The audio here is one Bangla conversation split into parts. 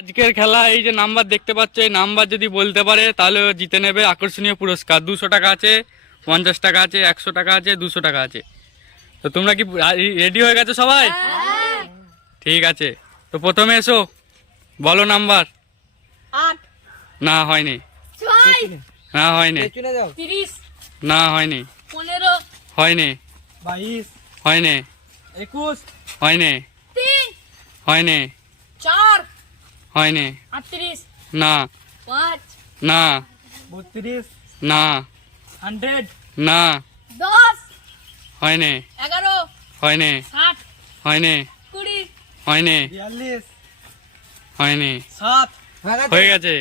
আজকের খেলা এই যে নাম্বার দেখতে পাচ্ছ এই নাম্বার যদি বলতে পারে তাহলে জিতে নেবে আকর্ষণীয় পুরস্কার। দুশো টাকা আছে পঞ্চাশ টাকা আছে একশো টাকা আছে দুশো টাকা আছে। তো তোমরা কি রেডি হয়ে গেছো সবাই? ঠিক আছে। তো প্রথমে এসো বলো নাম্বার। আট। না হয়নি। না হয়নি। না হয়নি। পনেরো। হয়নি। বাইশ। হয়নি। একুশ। হয়নি। হয়নি। চার। হয়নি। আটত্রিশ। না। পাঁচ। না। বত্রিশ। না। হান্ড্রেড। না। দশ। হয়নি। এগারো। হয়নি। ষাট। হয়নি। কুড়ি। হয়নি। বিয়াল্লিশ। হয়নি। সাত। হয়ে গেছে।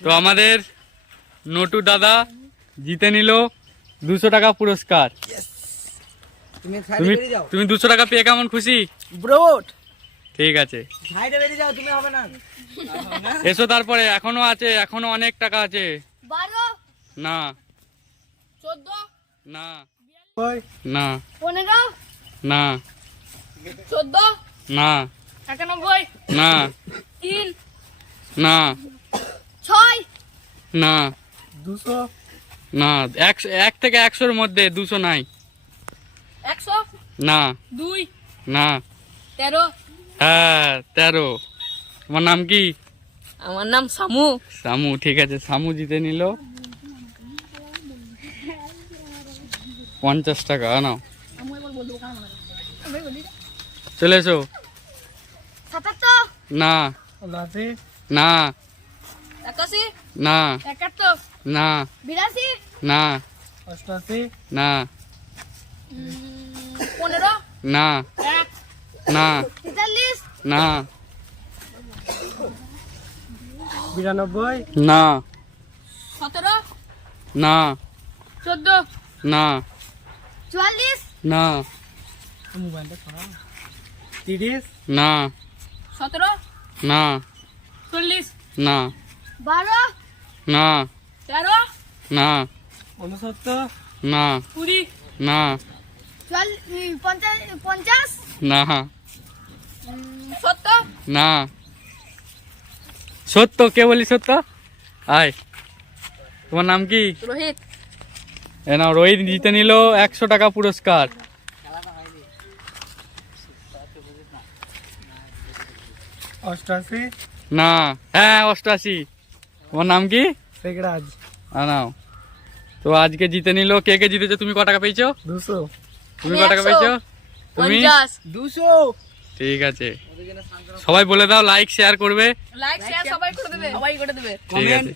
তো আমাদের নটু দাদা জিতে নিল দুশো টাকা পুরস্কার। তুমি দুশো টাকা পেয়ে কেমন খুশি? ব্রোট ঠিক আছে। সাইডে বেরিয়ে যাও তুমি হবে না। এসো তারপরে এখনও আছে এখনও অনেক টাকা আছে। না। চোদ্দ না। না। পনেরো না। চোদ্দ না। একানব্বই না। তিন না। ছয় না। দুশো? না। একশো এক থেকে একশোর মধ্যে দুশো নাই। একশো না। দুই না। তেরো হ্যাঁ তেরো। তোমার নাম কি? আমার নাম সামু। সামু ঠিক আছে সামু জিতে নিল। পঞ্চাশ টাকা নাও। চলে এসো। না। না। না। না। না। না। না। না। না। বিরানব্বই? না। সতেরো? না। চোদ্দ? না। চুয়াল্লিশ? না। মোবাইলটা ছড়া তিরিশ? না। সতেরো? না। চল্লিশ? না। বারো? না। তেরো? না। উনসত্তর না। কুড়ি? না। পঞ্চাশ পঞ্চাশ? না। না। সত্য? কে বলি সত্য? আয়। তোমার নাম কি? রোহিত। এ নাও রোহিত জিতে নিল একশো টাকা পুরস্কার। অষ্টাশি? না। হ্যাঁ অষ্টআশি তোমার নাম কি? শেখরাজ নাও। তো আজকে জিতে নিল কে কে জিতেছো? তুমি ক টাকা পেয়েছ? দুশো। তুমি ক টাকা পেয়েছ? তুমি? দুশো। ঠিক আছে। সবাই বলে দাও লাইক শেয়ার করবে। লাইক শেয়ার সবাই করে দেবে। সবাই করে দেবে। ঠিক আছে।